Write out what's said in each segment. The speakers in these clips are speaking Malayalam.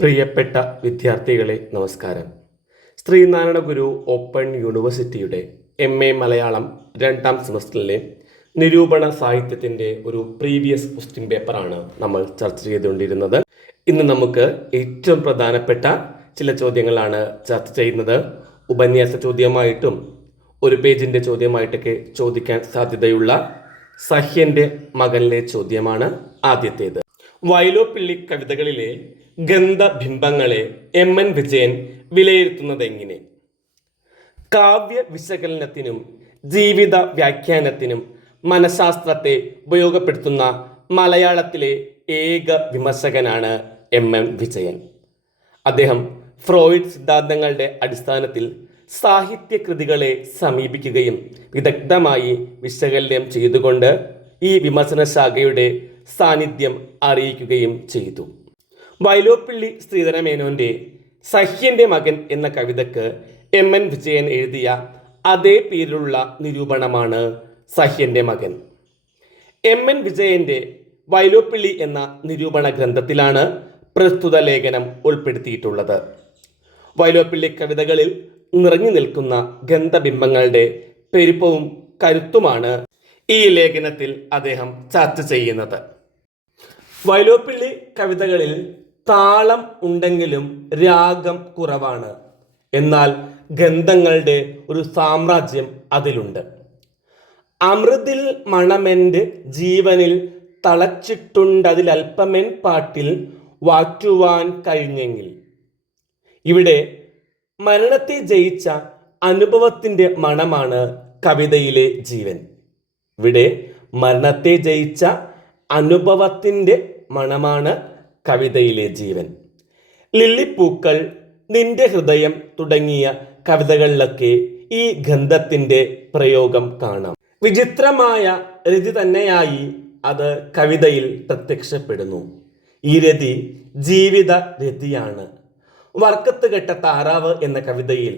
പ്രിയപ്പെട്ട വിദ്യാർത്ഥികളെ നമസ്കാരം. ശ്രീനാരായണ ഗുരു ഓപ്പൺ യൂണിവേഴ്സിറ്റിയുടെ MA മലയാളം 2ാം സെമസ്റ്ററിലെ നിരൂപണ സാഹിത്യത്തിൻ്റെ ഒരു പ്രീവിയസ് ക്വസ്റ്റ്യൻ പേപ്പറാണ് നമ്മൾ ചർച്ച ചെയ്തുകൊണ്ടിരുന്നത്. ഇന്ന് നമുക്ക് ഏറ്റവും പ്രധാനപ്പെട്ട ചില ചോദ്യങ്ങളാണ് ചർച്ച ചെയ്യുന്നത്. ഉപന്യാസ ചോദ്യമായിട്ടും ഒരു പേജിൻ്റെ ചോദ്യമായിട്ടൊക്കെ ചോദിക്കാൻ സാധ്യതയുള്ള സഹ്യൻ്റെ മകനിലെ ചോദ്യമാണ് ആദ്യത്തേത്. വൈലോപ്പിള്ളി കവിതകളിലെ ഗന്ധബിംബങ്ങളെ MN വിജയൻ വിലയിരുത്തുന്നത് എങ്ങനെ? കാവ്യ വിശകലനത്തിനും ജീവിത വ്യാഖ്യാനത്തിനും മനഃശാസ്ത്രത്തെ ഉപയോഗപ്പെടുത്തുന്ന മലയാളത്തിലെ ഏക വിമർശകനാണ് MN വിജയൻ. അദ്ദേഹം ഫ്രോയിഡ് സിദ്ധാന്തങ്ങളുടെ അടിസ്ഥാനത്തിൽ സാഹിത്യകൃതികളെ സമീപിക്കുകയും വിദഗ്ധമായി വിശകലനം ചെയ്തുകൊണ്ട് ഈ വിമർശന ശാഖയുടെ സാന്നിധ്യം അറിയിക്കുകയും ചെയ്തു. വൈലോപ്പിള്ളി ശ്രീധരമേനോന്റെ സഹ്യന്റെ മകൻ എന്ന കവിതയ്ക്ക് MN വിജയൻ എഴുതിയ അതേ പേരിലുള്ള നിരൂപണമാണ് സഹ്യന്റെ മകൻ. MN വിജയന്റെ വൈലോപ്പിള്ളി എന്ന നിരൂപണ ഗ്രന്ഥത്തിലാണ് പ്രസ്തുത ലേഖനം ഉൾപ്പെടുത്തിയിട്ടുള്ളത്. വൈലോപ്പിള്ളി കവിതകളിൽ നിറഞ്ഞു നിൽക്കുന്ന ഗന്ധബിംബങ്ങളുടെ പെരുപ്പവും കരുത്തുമാണ് ഈ ലേഖനത്തിൽ അദ്ദേഹം ചർച്ച ചെയ്യുന്നത്. വൈലോപ്പിള്ളി കവിതകളിൽ താളം ഉണ്ടെങ്കിലും രാഗം കുറവാണ്. എന്നാൽ ഗന്ധങ്ങളുടെ ഒരു സാമ്രാജ്യം അതിലുണ്ട്. അമൃതിൽ മണമെൻ്റെ ജീവനിൽ തളച്ചിട്ടുണ്ടതിലൽപ്പമെൻ പാട്ടിൽ വാറ്റുവാൻ കഴിഞ്ഞെങ്കിൽ. ഇവിടെ മരണത്തെ ജയിച്ച അനുഭവത്തിൻ്റെ മണമാണ് കവിതയിലെ ജീവൻ. ഇവിടെ മരണത്തെ ജയിച്ച അനുഭവത്തിൻ്റെ മണമാണ് കവിതയിലെ ജീവൻ. ലില്ലിപ്പൂക്കൾ, നിന്റെ ഹൃദയം തുടങ്ങിയ കവിതകളിലൊക്കെ ഈ ഗന്ധത്തിൻ്റെ പ്രയോഗം കാണാം. വിചിത്രമായ രതി തന്നെയായി അത് കവിതയിൽ പ്രത്യക്ഷപ്പെടുന്നു. ഈ രതി ജീവിത രതിയാണ്. വർക്കത്ത് കെട്ട താറാവ് എന്ന കവിതയിൽ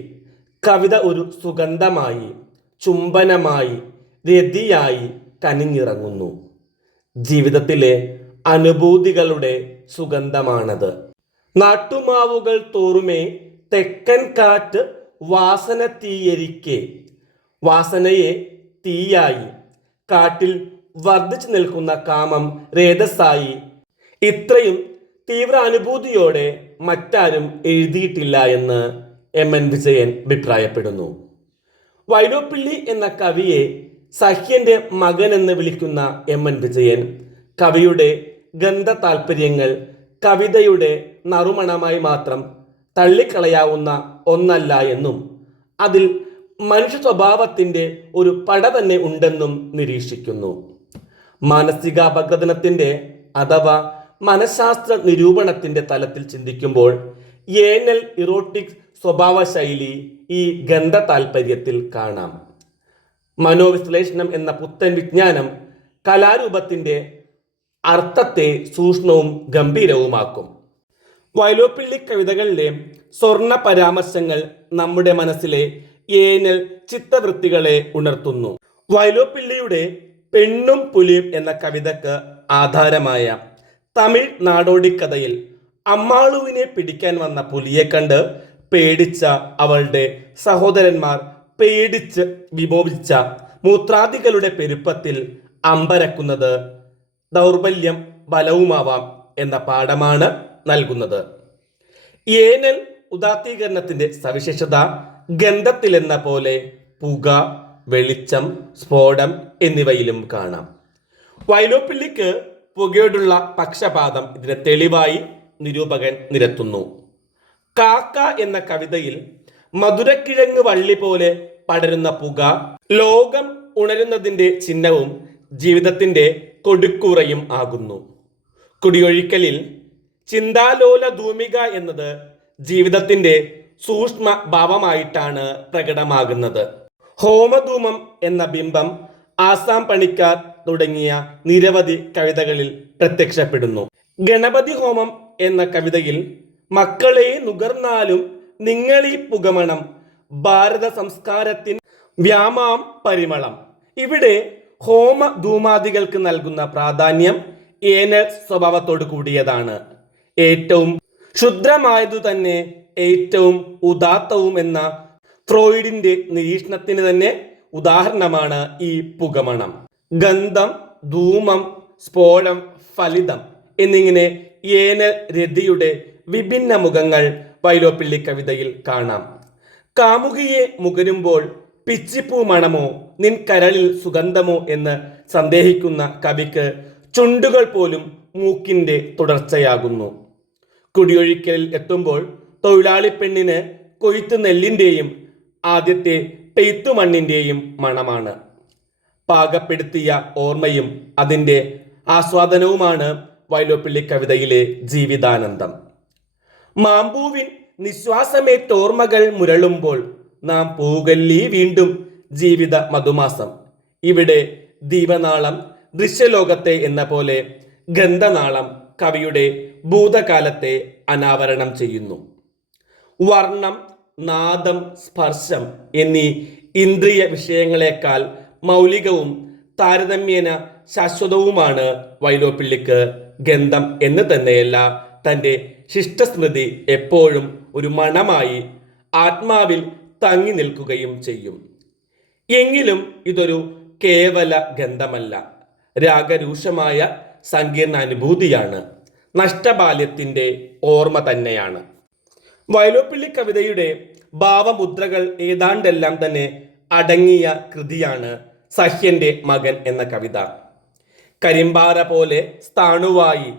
കവിത ഒരു സുഗന്ധമായി, ചുംബനമായി, രതിയായി കനിഞ്ഞിറങ്ങുന്നു. ജീവിതത്തിലെ അനുഭൂതികളുടെ സുഗന്ധമാണത്. നാട്ടുമാവുകൾ തോറുമേ തെക്കൻ കാറ്റ് വാസന തീയരിക്കെ. വാസനയെ തീയായി, കാട്ടിൽ വർദ്ധിച്ചു നിൽക്കുന്ന കാമം രേതസ്സായി. ഇത്രയും തീവ്ര അനുഭൂതിയോടെ മറ്റാരും എഴുതിയിട്ടില്ല എന്ന് MN വിജയൻ അഭിപ്രായപ്പെടുന്നു. വൈലോപ്പിള്ളി എന്ന കവിയെ സഹ്യന്റെ മകൻ എന്ന് വിളിക്കുന്ന MN വിജയൻ കവിയുടെ ഗന്ധ താല്പര്യങ്ങൾ കവിതയുടെ നറുമണമായി മാത്രം തള്ളിക്കളയാവുന്ന ഒന്നല്ല എന്നും അതിൽ മനുഷ്യ സ്വഭാവത്തിൻ്റെ ഒരു പട തന്നെ ഉണ്ടെന്നും നിരീക്ഷിക്കുന്നു. മാനസികാപഗ്രഥനത്തിൻ്റെ അഥവാ മനഃശാസ്ത്ര നിരൂപണത്തിൻ്റെ തലത്തിൽ ചിന്തിക്കുമ്പോൾ ഏനൽ ഇറോട്ടിക് സ്വഭാവ ശൈലി ഈ ഗന്ധ താല്പര്യത്തിൽ കാണാം. മനോവിശ്ലേഷണം എന്ന പുത്തൻ വിജ്ഞാനം കലാരൂപത്തിൻ്റെ അർത്ഥത്തെ സൂക്ഷ്മവും ഗംഭീരവുമാക്കും. വൈലോപ്പിള്ളി കവിതകളിലെ സ്വർണ്ണ പരാമർശങ്ങൾ നമ്മുടെ മനസ്സിലെ ഏനൽ ചിത്തവൃത്തികളെ ഉണർത്തുന്നു. വൈലോപ്പിള്ളിയുടെ പെണ്ണും പുലിയും എന്ന കവിതയ്ക്ക് ആധാരമായ തമിഴ് നാടോടിക്കഥയിൽ അമ്മാളുവിനെ പിടിക്കാൻ വന്ന പുലിയെ കണ്ട് പേടിച്ച അവളുടെ സഹോദരന്മാർ പേടിച്ച് വിമോചിച്ച മൂത്രാദികളുടെ പെരുപ്പത്തിൽ അമ്പരക്കുന്നത് ദൗർബല്യം ബലവുമാവാം എന്ന പാഠമാണ് നൽകുന്നത്. ഏനൽ ഉദാത്തീകരണത്തിന്റെ സവിശേഷത ഗന്ധത്തിലെന്ന പോലെ പുക, വെളിച്ചം, സ്ഫോടം എന്നിവയിലും കാണാം. വൈലോപ്പിള്ളിക്ക് പുകയോടുള്ള പക്ഷപാതം ഇതിനെ തെളിവായി നിരൂപകൻ നിരത്തുന്നു. കാക്ക എന്ന കവിതയിൽ മധുരക്കിഴങ്ങ് വള്ളി പോലെ പടരുന്ന പുക ലോകം ഉണരുന്നതിൻ്റെ ചിഹ്നവും ജീവിതത്തിൻ്റെ കൊടുക്കൂറയും ആകുന്നു. കുടിയൊഴിക്കലിൽ ചിന്താലോല ധൂമിക എന്നത് ജീവിതത്തിൻ്റെ സൂക്ഷ്മ ഭാവമായിട്ടാണ് പ്രകടമാകുന്നത്. ഹോമധൂമം എന്ന ബിംബം ആസാം പണിക്കാർ തുടങ്ങിയ നിരവധി കവിതകളിൽ പ്രത്യക്ഷപ്പെടുന്നു. ഗണപതി ഹോമം എന്ന കവിതയിൽ മക്കളെ നുകർന്നാലും നിങ്ങളീ പുകമണം ഭാരത സംസ്കാരത്തിൻ വ്യാമാം പരിമളം. ഇവിടെ ഹോമ ധൂമാദികൾക്ക് നൽകുന്ന പ്രാധാന്യം ഏനൽ സ്വഭാവത്തോടു കൂടിയതാണ്. ഏറ്റവും ക്ഷുദ്രമായതു തന്നെ ഏറ്റവും ഉദാത്തവും എന്ന ഫ്രോയിഡിന്റെ നിരീക്ഷണത്തിന് തന്നെ ഉദാഹരണമാണ് ഈ പുകമണം. ഗന്ധം, ധൂമം, സ്ഫോടം, ഫലിതം എന്നിങ്ങനെ ഏനൽ രതിയുടെ വിഭിന്ന മുഖങ്ങൾ വൈലോപ്പിള്ളി കവിതയിൽ കാണാം. കാമുകിയെ മുകരുമ്പോൾ പിച്ചിപ്പൂ മണമോ നിൻ കരളിൽ സുഗന്ധമോ എന്ന് സന്ദേഹിക്കുന്ന കവിക്ക് ചുണ്ടുകൾ പോലും മൂക്കിന്റെ തുടർച്ചയാകുന്നു. കുടിയൊഴിക്കലിൽ എത്തുമ്പോൾ തൊഴിലാളി പെണ്ണിന് കൊയ്ത്തു നെല്ലിന്റെയും ആദ്യത്തെ പെയ്ത്തുമണ്ണിന്റെയും മണമാണ്. പാകപ്പെടുത്തിയ ഓർമ്മയും അതിൻ്റെ ആസ്വാദനവുമാണ് വൈലോപ്പിള്ളി കവിതയിലെ ജീവിതാനന്ദം. മാമ്പൂവിൻ നിശ്വാസമേറ്റോർമ്മകൾ മുരളുമ്പോൾ നാം പൂകല്ലി വീണ്ടും ജീവിത മധുമാസം. ഇവിടെ ദീപനാളം ദൃശ്യലോകത്തെ എന്ന പോലെ ഗന്ധനാളം കവിയുടെ ഭൂതകാലത്തെ അനാവരണം ചെയ്യുന്നു. വർണ്ണം, നാദം, സ്പർശം എന്നീ ഇന്ദ്രിയ വിഷയങ്ങളെക്കാൾ മൗലികവും താരതമ്യേന ശാശ്വതവുമാണ് വൈലോപ്പിള്ളിക്ക് ഗന്ധം എന്ന് തന്നെയല്ല, തൻ്റെ ശിഷ്ടസ്മൃതി എപ്പോഴും ഒരു മണമായി ആത്മാവിൽ തങ്ങി നിൽക്കുകയും ചെയ്യും. എങ്കിലും ഇതൊരു കേവല ഗന്ധമല്ല, രാഗരൂഷമായ സങ്കീർണ അനുഭൂതിയാണ്, നഷ്ടബാല്യത്തിൻ്റെ ഓർമ്മ തന്നെയാണ്. വൈലോപ്പിള്ളി കവിതയുടെ ഭാവമുദ്രകൾ ഏതാണ്ടെല്ലാം തന്നെ അടങ്ങിയ കൃതിയാണ് സഹ്യന്റെ മകൻ എന്ന കവിത. കരിമ്പാറ പോലെ സ്ഥാണുവായി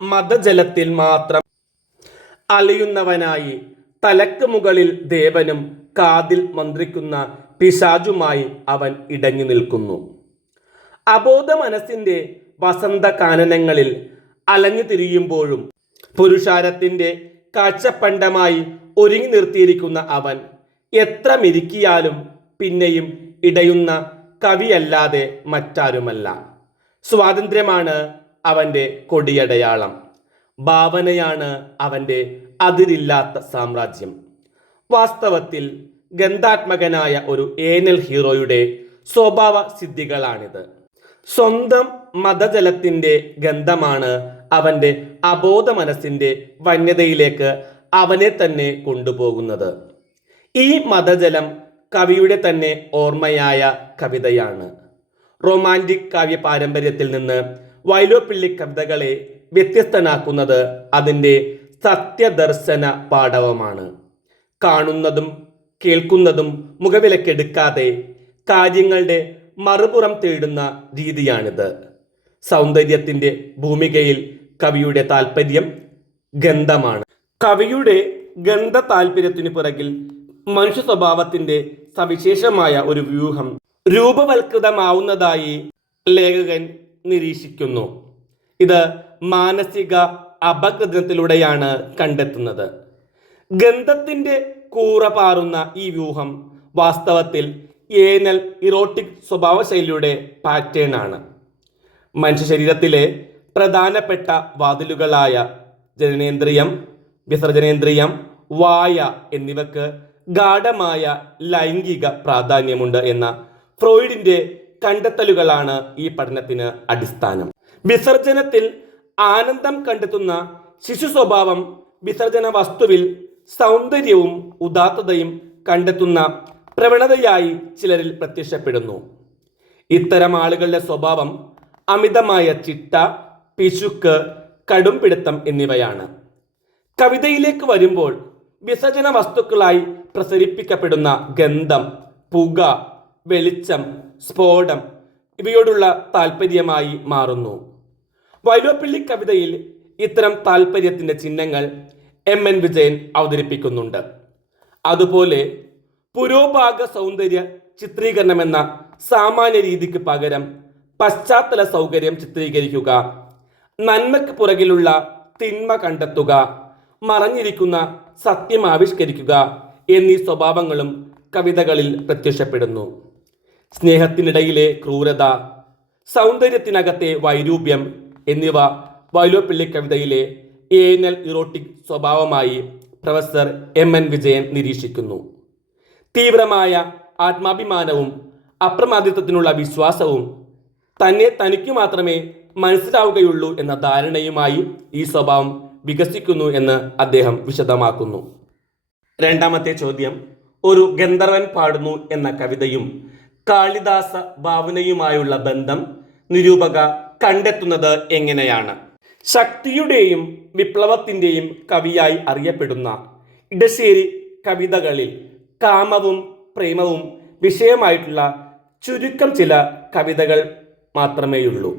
മദജലത്തിൽ മാത്രം അലയുന്നവനായി തലക്ക് മുകളിൽ ദേവനും കാതിൽ മന്ത്രിക്കുന്ന പിശാചുമായി അവൻ ഇടഞ്ഞു നിൽക്കുന്നു. അബോധ മനസ്സിന്റെ വസന്ത കാനനങ്ങളിൽ അലഞ്ഞു തിരിയുമ്പോഴും പുരുഷാരത്തിന്റെ കാഴ്ചപ്പണ്ടമായി ഒരുങ്ങി നിർത്തിയിരിക്കുന്ന അവൻ എത്ര മെരുക്കിയാലും പിന്നെയും ഇടയുന്ന കവിയല്ലാതെ മറ്റാരുമല്ല. സ്വാതന്ത്ര്യമാണ് അവൻ്റെ കൊടിയടയാളം, ഭാവനയാണ് അവൻ്റെ അതിരില്ലാത്ത സാമ്രാജ്യം. വാസ്തവത്തിൽ ഗന്ധാത്മകനായ ഒരു ഏനൽ ഹീറോയുടെ സ്വഭാവ സിദ്ധികളാണിത്. സ്വന്തം മദജലത്തിൻ്റെ ഗന്ധമാണ് അവൻ്റെ അബോധ മനസ്സിൻ്റെ വന്യതയിലേക്ക് അവനെ തന്നെ കൊണ്ടുപോകുന്നത്. ഈ മദജലം കവിയുടെ തന്നെ ഓർമ്മയായ കവിതയാണ്. റൊമാൻറ്റിക് കാവ്യ പാരമ്പര്യത്തിൽ നിന്ന് വൈലോപ്പിള്ളി കവിതകളെ വ്യത്യസ്തനാക്കുന്നത് അതിൻ്റെ സത്യദർശന പാടവമാണ്. കാണുന്നതും കേൾക്കുന്നതും മുഖവിലക്കെടുക്കാതെ കാര്യങ്ങളുടെ മറുപുറം തേടുന്ന രീതിയാണിത്. സൗന്ദര്യത്തിൻ്റെ ഭൂമികയിൽ കവിയുടെ താല്പര്യം ഗന്ധമാണ്. കവിയുടെ ഗന്ധ താല്പര്യത്തിനു പിറകിൽ മനുഷ്യ സ്വഭാവത്തിൻ്റെ സവിശേഷമായ ഒരു വ്യൂഹം രൂപവൽകൃതമാവുന്നതായി ലേഖകൻ നിരീക്ഷിക്കുന്നു. ഇത് മാനസിക അപഗ്രഥനത്തിലൂടെയാണ് കണ്ടെത്തുന്നത്. ഗന്ധത്തിൻ്റെ കൂറ പാറുന്ന ഈ വ്യൂഹം വാസ്തവത്തിൽ ഏനൽ ഇറോട്ടിക് സ്വഭാവശൈലിയുടെ പാറ്റേൺ ആണ്. മനുഷ്യ ശരീരത്തിലെ പ്രധാനപ്പെട്ട വാതിലുകളായ ജനനേന്ദ്രിയം, വിസർജനേന്ദ്രിയം, വായ എന്നിവക്ക് ഗാഢമായ ലൈംഗിക പ്രാധാന്യമുണ്ട് എന്ന ഫ്രോയിഡിന്റെ കണ്ടെത്തലുകളാണ് ഈ പഠനത്തിന് അടിസ്ഥാനം. വിസർജനത്തിൽ ആനന്ദം കണ്ടെത്തുന്ന ശിശു സ്വഭാവം വിസർജന വസ്തുവിൽ സൗന്ദര്യവും ഉദാത്തതയും കണ്ടെത്തുന്ന പ്രവണതയായി ചിലരിൽ പ്രത്യക്ഷപ്പെടുന്നു. ഇത്തരം ആളുകളുടെ സ്വഭാവം അമിതമായ ചിട്ട, പിശുക്ക്, കടുംപിടുത്തം എന്നിവയാണ്. കവിതയിലേക്ക് വരുമ്പോൾ വിസർജന വസ്തുക്കളായി പ്രസരിപ്പിക്കപ്പെടുന്ന ഗന്ധം, പുക, വെളിച്ചം, സ്ഫോടം ഇവയോടുള്ള താല്പര്യമായി മാറുന്നു. വൈലോപ്പിള്ളി കവിതയിൽ ഇത്തരം താല്പര്യത്തിൻ്റെ ചിഹ്നങ്ങൾ MN വിജയൻ അവതരിപ്പിക്കുന്നുണ്ട്. അതുപോലെ പുരോഭാഗ സൗന്ദര്യ ചിത്രീകരണമെന്ന സാമാന്യ രീതിക്ക് പകരം പശ്ചാത്തല സൗകര്യം ചിത്രീകരിക്കുക, നന്മയ്ക്ക് പുറകിലുള്ള തിന്മ കണ്ടെത്തുക, മറഞ്ഞിരിക്കുന്ന സത്യം ആവിഷ്കരിക്കുക എന്നീ സ്വഭാവങ്ങളും കവിതകളിൽ പ്രത്യക്ഷപ്പെടുന്നു. സ്നേഹത്തിനിടയിലെ ക്രൂരത, സൗന്ദര്യത്തിനകത്തെ വൈരൂപ്യം എന്നിവ വൈലോപ്പിള്ളി കവിതയിലെ ഏനൽ ഇറോട്ടിക് സ്വഭാവമായി പ്രൊഫസർ MN വിജയൻ നിരീക്ഷിക്കുന്നു. തീവ്രമായ ആത്മാഭിമാനവും അപ്രമാദിത്വത്തിനുള്ള വിശ്വാസവും തന്നെ തനിക്കു മാത്രമേ മനസ്സിലാവുകയുള്ളൂ എന്ന ധാരണയുമായി ഈ സ്വഭാവം വികസിക്കുന്നു എന്ന് അദ്ദേഹം വിശദമാക്കുന്നു. രണ്ടാമത്തെ ചോദ്യം, ഒരു ഗന്ധർവൻ പാടുന്നു എന്ന കവിതയും കാളിദാസ ഭാവനയുമായുള്ള ബന്ധം നിരൂപക കണ്ടെത്തുന്നത് എങ്ങനെയാണ്? ശക്തിയുടെയും വിപ്ലവത്തിൻ്റെയും കവിയായി അറിയപ്പെടുന്ന ഇടശ്ശേരി കവിതകളിൽ കാമവും പ്രേമവും വിഷയമായിട്ടുള്ള ചുരുക്കം ചില കവിതകൾ മാത്രമേയുള്ളൂ.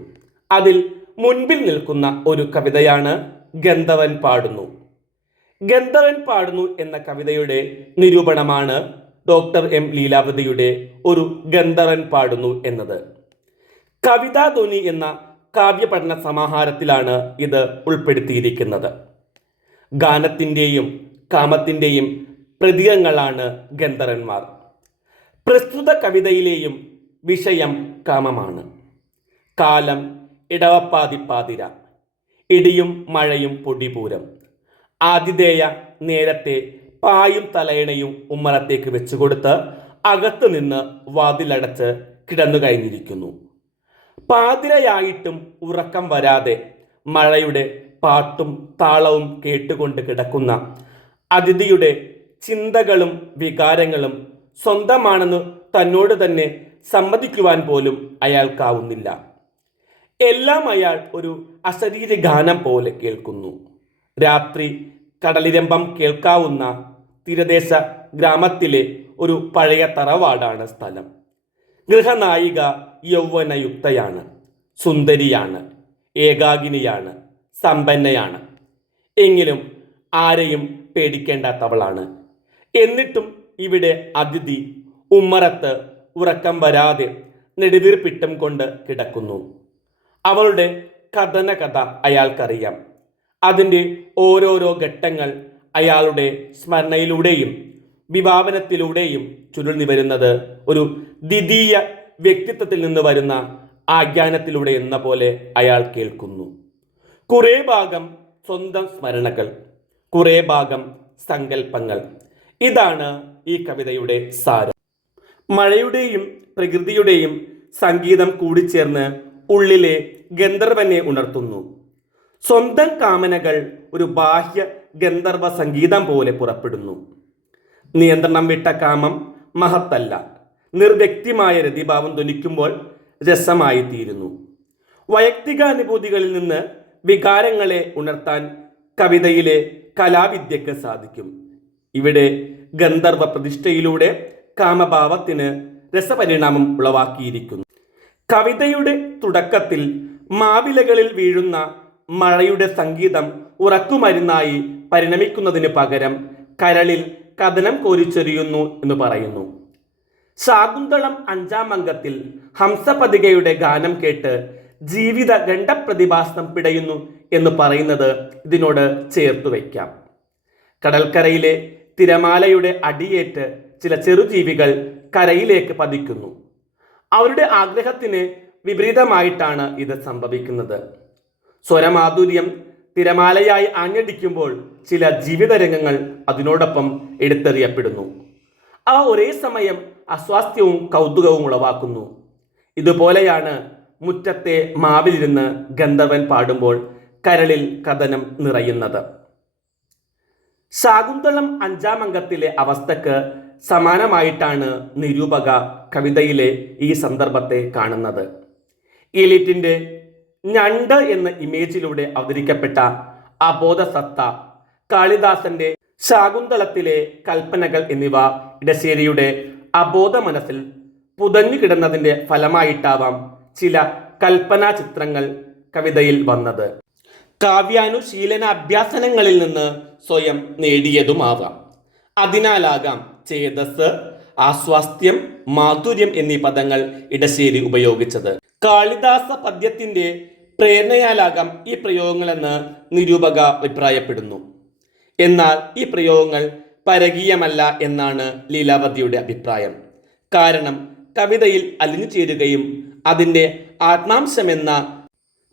അതിൽ മുൻപിൽ നിൽക്കുന്ന ഒരു കവിതയാണ് ഗന്ധർവൻ പാടുന്നു. ഗന്ധർവൻ പാടുന്നു എന്ന കവിതയുടെ നിരൂപണമാണ് ഡോക്ടർ എം ലീലാവതിയുടെ ഒരു ഗന്ധർവൻ പാടുന്നു എന്നത്. കവിതാധ്വനി എന്ന കാവ്യപഠന സമാഹാരത്തിലാണ് ഇത് ഉൾപ്പെടുത്തിയിരിക്കുന്നത്. ഗാനത്തിൻ്റെയും കാമത്തിൻ്റെയും പ്രതീകങ്ങളാണ് ഗന്ധർവന്മാർ. പ്രസ്തുത കവിതയിലെയും വിഷയം കാമമാണ്. കാലം ഇടവപ്പാതിപ്പാതിര, ഇടിയും മഴയും പൊടിപൂരം. ആതിഥേയ നേരത്തെ പായും തലയണയും ഉമ്മറത്തേക്ക് വെച്ചുകൊടുത്ത് അകത്തു നിന്ന് വാതിലടച്ച് കിടന്നു കഴിഞ്ഞിരിക്കുന്നു. പാതിരയായിട്ടും ഉറക്കം വരാതെ മഴയുടെ പാട്ടും താളവും കേട്ടുകൊണ്ട് കിടക്കുന്ന അതിഥിയുടെ ചിന്തകളും വികാരങ്ങളും സ്വന്തമാണെന്ന് തന്നോട് തന്നെ സമ്മതിക്കുവാൻ പോലും അയാൾക്കാവുന്നില്ല. എല്ലാം അയാൾ ഒരു അശരീരി ഗാനം പോലെ കേൾക്കുന്നു. രാത്രി കടലിരമ്പം കേൾക്കാവുന്ന തീരദേശ ഗ്രാമത്തിലെ ഒരു പഴയ തറവാടാണ് സ്ഥലം. ഗൃഹനായിക യൗവനയുക്തയാണ്, സുന്ദരിയാണ്, ഏകാകിനിയാണ്, സമ്പന്നയാണ്. എങ്കിലും ആരെയും പേടിക്കേണ്ടാത്തവളാണ്. എന്നിട്ടും ഇവിടെ അതിഥി ഉമ്മറത്ത് ഉറക്കം വരാതെ നെടുവീർപ്പിട്ടം കൊണ്ട് കിടക്കുന്നു. അവളുടെ കഥന കഥ അയാൾക്കറിയാം. അതിൻ്റെ ഓരോരോ ഘട്ടങ്ങൾ അയാളുടെ സ്മരണയിലൂടെയും വിഭാവനത്തിലൂടെയും ചുരുൾന്നു വരുന്നത് ഒരു ദ്വിതീയ വ്യക്തിത്വത്തിൽ നിന്ന് വരുന്ന ആഖ്യാനത്തിലൂടെ എന്ന പോലെ അയാൾ കേൾക്കുന്നു. കുറേ ഭാഗം സ്വന്തം സ്മരണകൾ, കുറേ ഭാഗം സങ്കല്പങ്ങൾ. ഇതാണ് ഈ കവിതയുടെ സാരം. മഴയുടെയും പ്രകൃതിയുടെയും സംഗീതം കൂടിച്ചേർന്ന് ഉള്ളിലെ ഗന്ധർവനെ ഉണർത്തുന്നു. സ്വന്തം കാമനകൾ ഒരു ബാഹ്യ ഗന്ധർവ സംഗീതം പോലെ പുറപ്പെടുന്നു. നിയന്ത്രണം വിട്ട കാമം മഹത്തല്ല, നിർവ്യക്തിമായ രതിഭാവം ധ്വനിക്കുമ്പോൾ രസമായി തീരുന്നു. വൈയക്തികാനുഭൂതികളിൽ നിന്ന് വികാരങ്ങളെ ഉണർത്താൻ കവിതയിലെ കലാവിദ്യക്ക് സാധിക്കും. ഇവിടെ ഗന്ധർവ പ്രതിഷ്ഠയിലൂടെ കാമഭാവത്തിന് രസപരിണാമം ഉളവാക്കിയിരിക്കുന്നു. കവിതയുടെ തുടക്കത്തിൽ മാവിലകളിൽ വീഴുന്ന മഴയുടെ സംഗീതം ഉറക്കുമരുന്നായി പരിണമിക്കുന്നതിന് പകരം കരളിൽ കഥനം കോരിച്ചൊരിയുന്നു എന്ന് പറയുന്നു. ശാകുന്തളം 5-ാം അംഗത്തിൽ ഹംസപതികയുടെ ഗാനം കേട്ട് ജീവിത ഗണ്ഡപ്രതിഭാസം പിടയുന്നു എന്ന് പറയുന്നത് ഇതിനോട് ചേർത്തു വയ്ക്കാം. കടൽക്കരയിലെ തിരമാലയുടെ അടിയേറ്റ് ചില ചെറുജീവികൾ കരയിലേക്ക് പതിക്കുന്നു. അവരുടെ ആഗ്രഹത്തിന് വിപരീതമായിട്ടാണ് ഇത് സംഭവിക്കുന്നത്. സ്വരമാധുര്യം തിരമാലയായി ആഞ്ഞടിക്കുമ്പോൾ ചില ജീവിതരംഗങ്ങൾ അതിനോടൊപ്പം എടുത്തെറിയപ്പെടുന്നു. അവ ഒരേ സമയം അസ്വാസ്ഥ്യവും കൗതുകവും ഉളവാക്കുന്നു. ഇതുപോലെയാണ് മുറ്റത്തെ മാവിലിരുന്ന് ഗന്ധർവൻ പാടുമ്പോൾ കരളിൽ കഥനം നിറയുന്നത്. ശാകുന്തളം 5-ാം അംഗത്തിലെ അവസ്ഥക്ക് സമാനമായിട്ടാണ് നിരൂപക കവിതയിലെ ഈ സന്ദർഭത്തെ കാണുന്നത്. എലിറ്റിൻ്റെ ഞണ്ട് എന്ന ഇമേജിലൂടെ അവതരിക്കപ്പെട്ട അബോധസത്ത, കാളിദാസന്റെ ശാകുന്തളത്തിലെ കൽപ്പനകൾ എന്നിവ ഇടശ്ശേരിയുടെ അബോധ മനസ്സിൽ പുതഞ്ഞു കിടന്നതിൻ്റെ ഫലമായിട്ടാവാം ചില കൽപ്പനാ ചിത്രങ്ങൾ കവിതയിൽ വന്നത്. കാവ്യാനുശീലന അഭ്യാസനങ്ങളിൽ നിന്ന് സ്വയം നേടിയതുമാവാം. അതിനാലാകാം ചേതസ്, ആസ്വാസ്ഥ്യം, മാധുര്യം എന്നീ പദങ്ങൾ ഇടശ്ശേരി ഉപയോഗിച്ചത്. കാളിദാസ പദ്യത്തിന്റെ പ്രേരണയാലാകാം ഈ പ്രയോഗങ്ങളെന്ന് നിരൂപക അഭിപ്രായപ്പെടുന്നു. എന്നാൽ ഈ പ്രയോഗങ്ങൾ പരകീയമല്ല എന്നാണ് ലീലാവതിയുടെ അഭിപ്രായം. കാരണം കവിതയിൽ അലിഞ്ഞു ചേരുകയും അതിൻ്റെ ആത്മാംശമെന്ന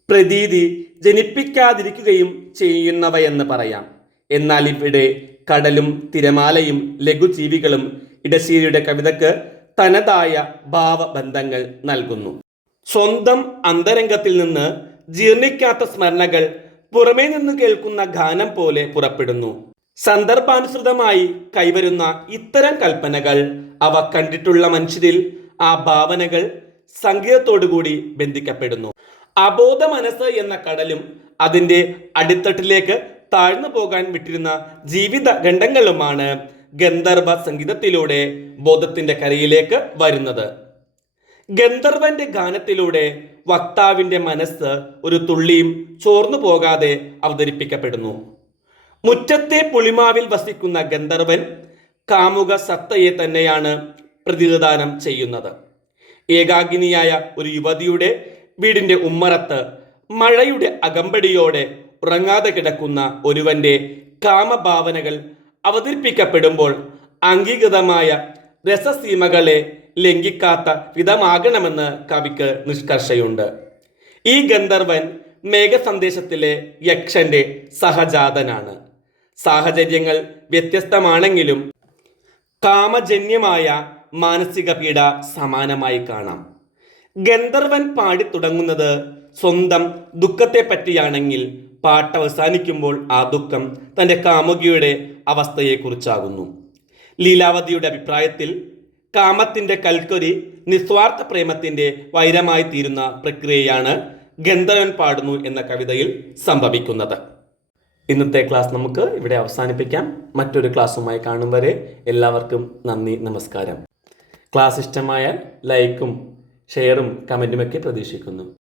പ്രതീതി ജനിപ്പിക്കാതിരിക്കുകയും ചെയ്യുന്നവയെന്ന് പറയാം. എന്നാൽ ഇവിടെ കടലും തിരമാലയും ലഘുജീവികളും ഇടശ്ശേരിയുടെ കവിതയ്ക്ക് തനതായ ഭാവബന്ധങ്ങൾ നൽകുന്നു. സ്വന്തം അന്തരംഗത്തിൽ നിന്ന് ജീർണിക്കാത്ത സ്മരണകൾ പുറമേ നിന്ന് കേൾക്കുന്ന ഗാനം പോലെ പുറപ്പെടുന്നു. സന്ദർഭാനുസൃതമായി കൈവരുന്ന ഇത്തരം കൽപ്പനകൾ അവ കണ്ടിട്ടുള്ള മനുഷ്യരിൽ ആ ഭാവനകൾ സംഗീതത്തോടുകൂടി ബന്ധിക്കപ്പെടുന്നു. അബോധ മനസ്സ് എന്ന കടലും അതിൻ്റെ അടിത്തട്ടിലേക്ക് താഴ്ന്നു പോകാൻ വിട്ടിരുന്ന ജീവിത ഖണ്ഡങ്ങളുമാണ് ഗന്ധർവ സംഗീതത്തിലൂടെ ബോധത്തിന്റെ കരയിലേക്ക് വരുന്നത്. ഗന്ധർവന്റെ ഗാനത്തിലൂടെ വക്താവിന്റെ മനസ്സ് ഒരു തുള്ളിയും ചോർന്നു പോകാതെ അവതരിപ്പിക്കപ്പെടുന്നു. മുറ്റത്തെ പുളിമാവിൽ വസിക്കുന്ന ഗന്ധർവൻ കാമുക സത്തയെ തന്നെയാണ് പ്രതിനിധാനം ചെയ്യുന്നത്. ഏകാഗ്നിയായ ഒരു യുവതിയുടെ വീടിന്റെ ഉമ്മറത്ത് മഴയുടെ അകമ്പടിയോടെ ഉറങ്ങാതെ കിടക്കുന്ന ഒരുവന്റെ കാമഭാവനകൾ അവതരിപ്പിക്കപ്പെടുമ്പോൾ അംഗീകൃതമായ രസസീമകളെ ലംഘിക്കാത്ത വിധമാകണമെന്ന് കവിക്ക് നിഷ്കർഷയുണ്ട്. ഈ ഗന്ധർവൻ മേഘസന്ദേശത്തിലെ യക്ഷന്റെ സഹജാതനാണ്. സാഹചര്യങ്ങൾ വ്യത്യസ്തമാണെങ്കിലും കാമജന്യമായ മാനസിക പീഡ സമാനമായി കാണാം. ഗന്ധർവൻ പാടി തുടങ്ങുന്നത് സ്വന്തം ദുഃഖത്തെ പറ്റിയാണെങ്കിൽ പാട്ട് അവസാനിക്കുമ്പോൾ ആ ദുഃഖം തൻ്റെ കാമുകിയുടെ അവസ്ഥയെക്കുറിച്ചാകുന്നു. ലീലാവതിയുടെ അഭിപ്രായത്തിൽ കാമത്തിൻ്റെ കൽക്കൊരി നിസ്വാർത്ഥ പ്രേമത്തിൻ്റെ വൈരമായി തീരുന്ന പ്രക്രിയയാണ് ഗന്ധർവൻ പാടുന്നു എന്ന കവിതയിൽ സംഭവിക്കുന്നത്. ഇന്നത്തെ ക്ലാസ് നമുക്ക് ഇവിടെ അവസാനിപ്പിക്കാം. മറ്റൊരു ക്ലാസ്സുമായി കാണും വരെ എല്ലാവർക്കും നന്ദി, നമസ്കാരം. ക്ലാസ് ഇഷ്ടമായാൽ ലൈക്കും ഷെയറും കമൻറ്റുമൊക്കെ പ്രതീക്ഷിക്കുന്നു.